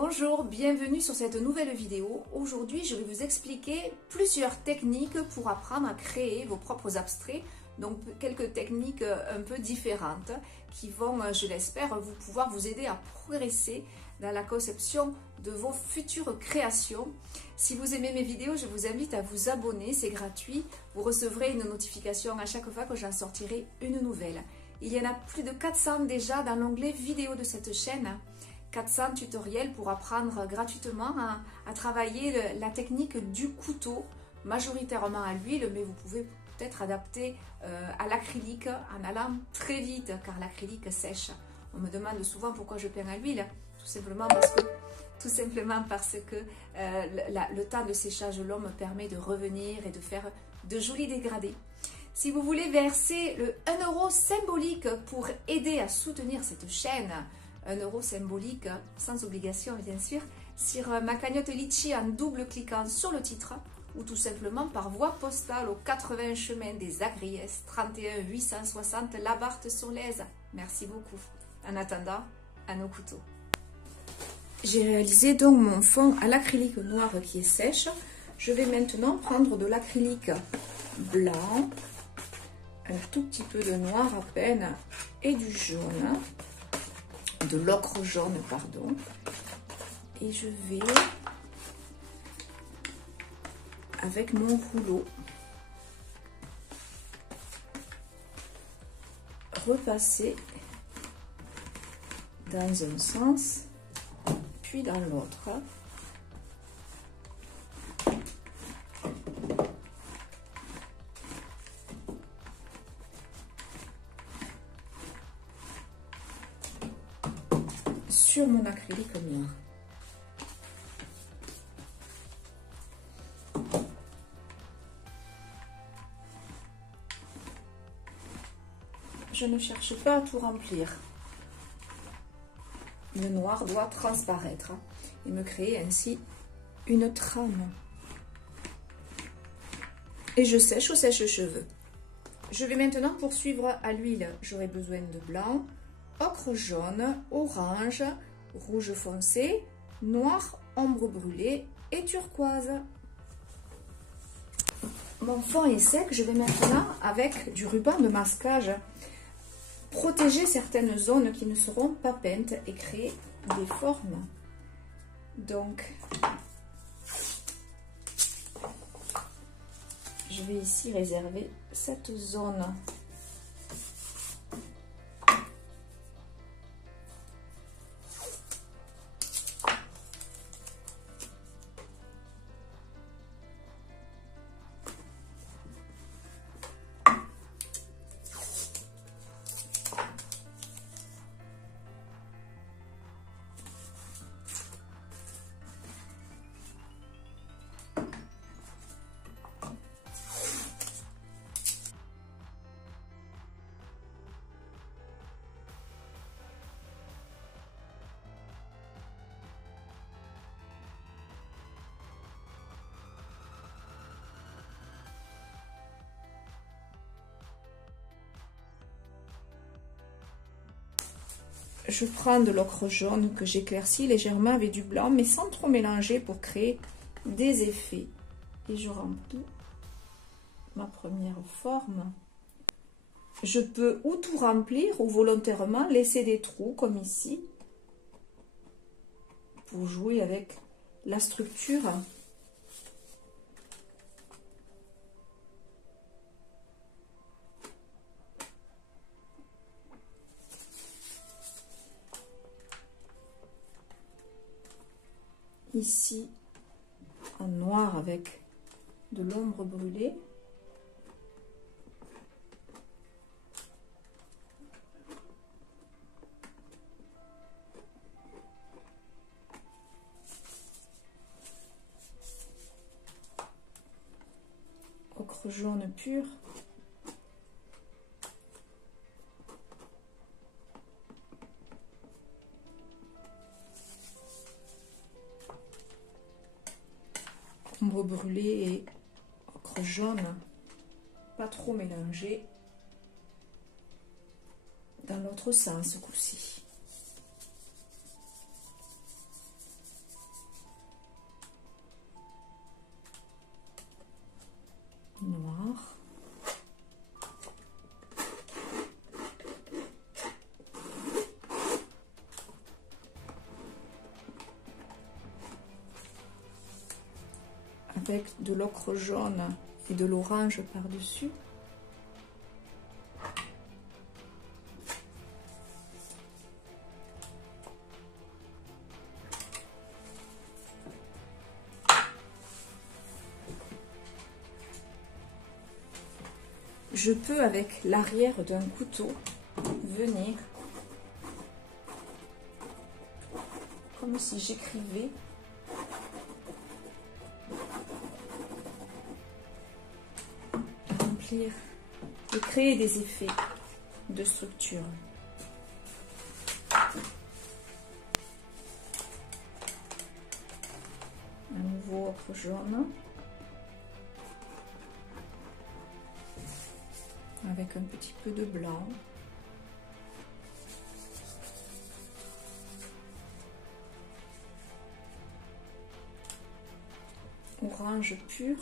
Bonjour, bienvenue sur cette nouvelle vidéo. Aujourd'hui, je vais vous expliquer plusieurs techniques pour apprendre à créer vos propres abstraits. Donc, quelques techniques un peu différentes qui vont, je l'espère, pouvoir vous aider à progresser dans la conception de vos futures créations. Si vous aimez mes vidéos, je vous invite à vous abonner, c'est gratuit. Vous recevrez une notification à chaque fois que j'en sortirai une nouvelle. Il y en a plus de 400 déjà dans l'onglet vidéo de cette chaîne. 400 tutoriels pour apprendre gratuitement à travailler la technique du couteau, majoritairement à l'huile, mais vous pouvez peut-être adapter à l'acrylique en allant très vite, car l'acrylique sèche. On me demande souvent pourquoi je peins à l'huile, tout simplement parce que le temps de séchage long me permet de revenir et de faire de jolis dégradés. Si vous voulez verser le 1 euro symbolique pour aider à soutenir cette chaîne, 1 euro symbolique, sans obligation bien sûr, sur ma cagnotte Litchi en double-cliquant sur le titre ou tout simplement par voie postale au 80 chemin des Agriès, 31 860 Labarthe-sur-Lèze. Merci beaucoup. En attendant, à nos couteaux. J'ai réalisé donc mon fond à l'acrylique noir qui est sèche. Je vais maintenant prendre de l'acrylique blanc, un tout petit peu de noir à peine et du jaune. De l'ocre jaune, pardon, et je vais, avec mon rouleau, repasser dans un sens, puis dans l'autre. Sur mon acrylique noir. Je ne cherche pas à tout remplir. Le noir doit transparaître et me créer ainsi une trame. Et je sèche au sèche-cheveux. Je vais maintenant poursuivre à l'huile. J'aurai besoin de blanc, ocre jaune, orange, rouge foncé, noir, ombre brûlée et turquoise. Mon fond est sec, je vais maintenant, avec du ruban de masquage, protéger certaines zones qui ne seront pas peintes et créer des formes. Donc, je vais ici réserver cette zone. Je prends de l'ocre jaune que j'éclaircis légèrement avec du blanc, mais sans trop mélanger pour créer des effets. Et je remplis ma première forme. Je peux ou tout remplir ou volontairement laisser des trous comme ici pour jouer avec la structure. Ici en noir avec de l'ombre brûlée. Ocre jaune pur. Ombre brûlée et ocre jaune, pas trop mélangé. dans l'autre sens ce coup-ci. avec de l'ocre jaune et de l'orange par-dessus. Je peux, avec l'arrière d'un couteau, venir, comme si j'écrivais, remplir et créer des effets de structure. Un nouveau ocre jaune. Avec un petit peu de blanc. Orange pur.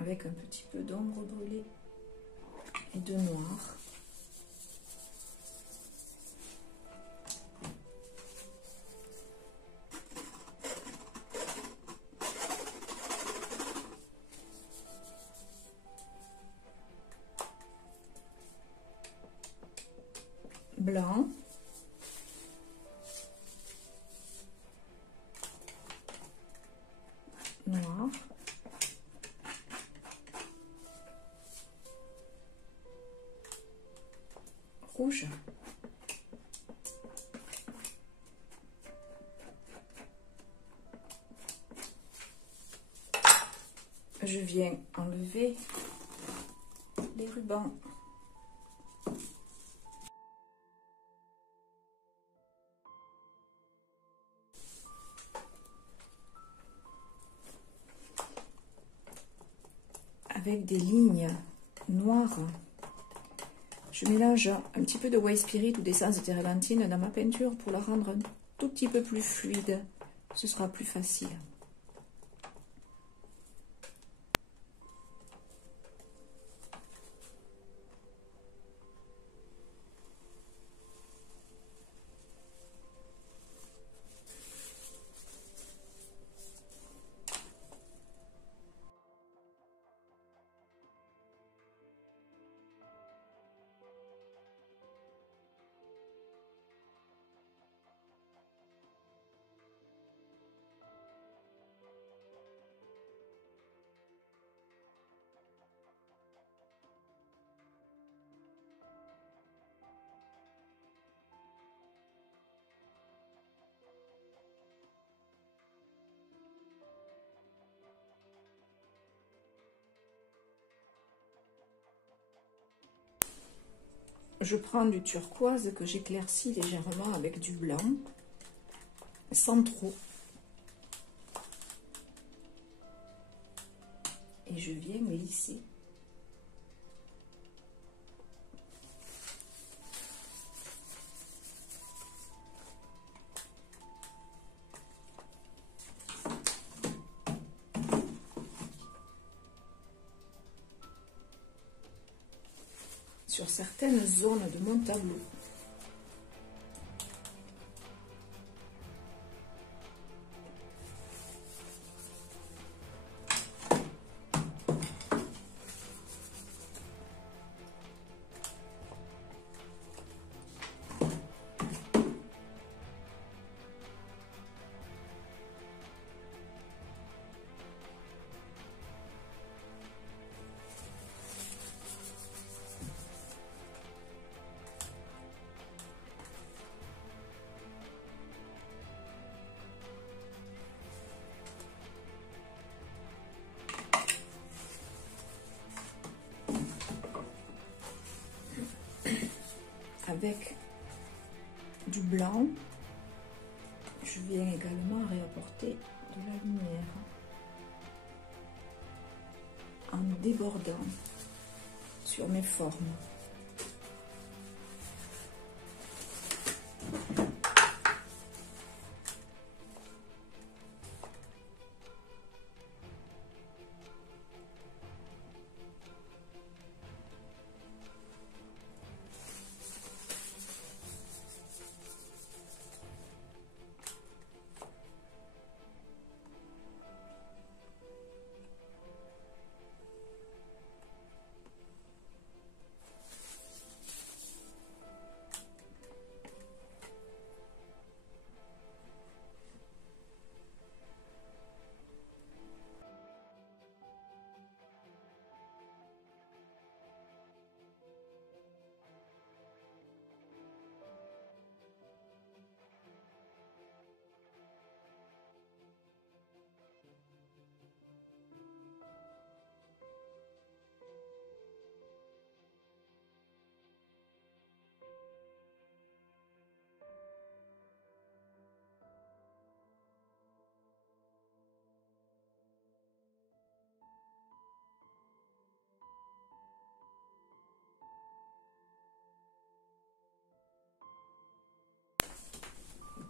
Avec un petit peu d'ombre brûlée et de noir. Blanc. Noir. Rouge. Je viens enlever les rubans. Avec des lignes noires. Je mélange un petit peu de white spirit ou d'essence de térébenthine dans ma peinture pour la rendre un tout petit peu plus fluide. Ce sera plus facile. Je prends du turquoise que j'éclaircis légèrement avec du blanc, sans trop. Et je viens glisser. Sur certaines zones de mon tableau. Avec du blanc, je viens également réapporter de la lumière en débordant sur mes formes.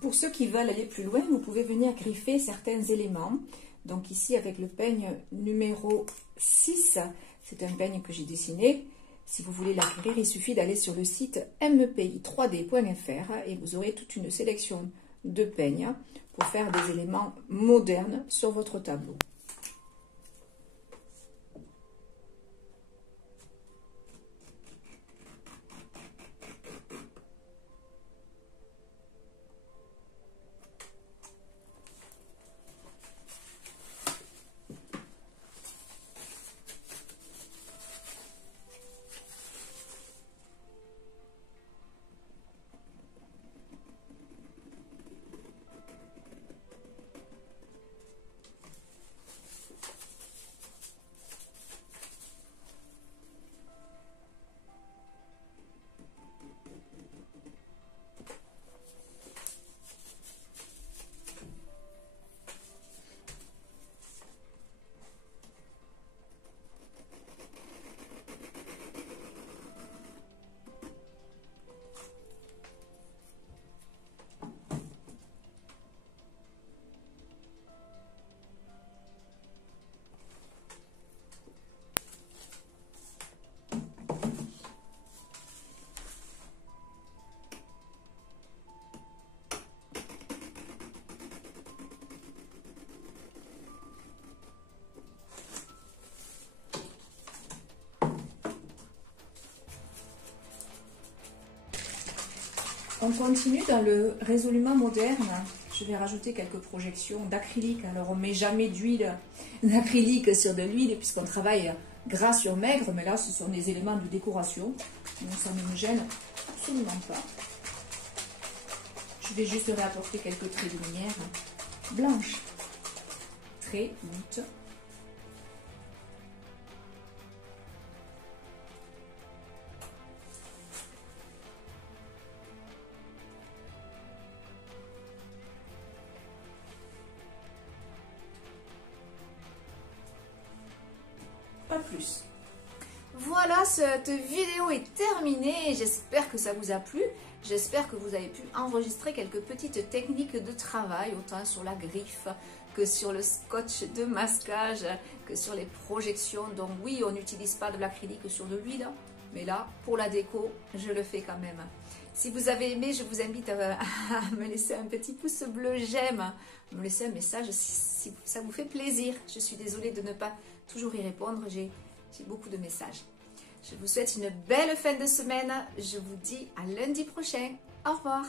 Pour ceux qui veulent aller plus loin, vous pouvez venir griffer certains éléments. Donc ici, avec le peigne numéro 6, c'est un peigne que j'ai dessiné. Si vous voulez l'acquérir, il suffit d'aller sur le site mpi3d.fr et vous aurez toute une sélection de peignes pour faire des éléments modernes sur votre tableau. On continue dans le résolument moderne. Je vais rajouter quelques projections d'acrylique. Alors on ne met jamais d'huile d'acrylique sur de l'huile puisqu'on travaille gras sur maigre, mais là ce sont des éléments de décoration. Donc ça ne me gêne absolument pas. Je vais juste réapporter quelques traits de lumière blanche. Très goutte. Pas plus. Voilà, cette vidéo est terminée. J'espère que ça vous a plu. J'espère que vous avez pu enregistrer quelques petites techniques de travail, autant sur la griffe que sur le scotch de masquage, que sur les projections. Donc oui, on n'utilise pas de l'acrylique sur de l'huile, mais là, pour la déco, je le fais quand même. Si vous avez aimé, je vous invite à me laisser un petit pouce bleu, j'aime, me laisser un message si ça vous fait plaisir. Je suis désolée de ne pas toujours y répondre, j'ai beaucoup de messages. Je vous souhaite une belle fin de semaine, je vous dis à lundi prochain, au revoir.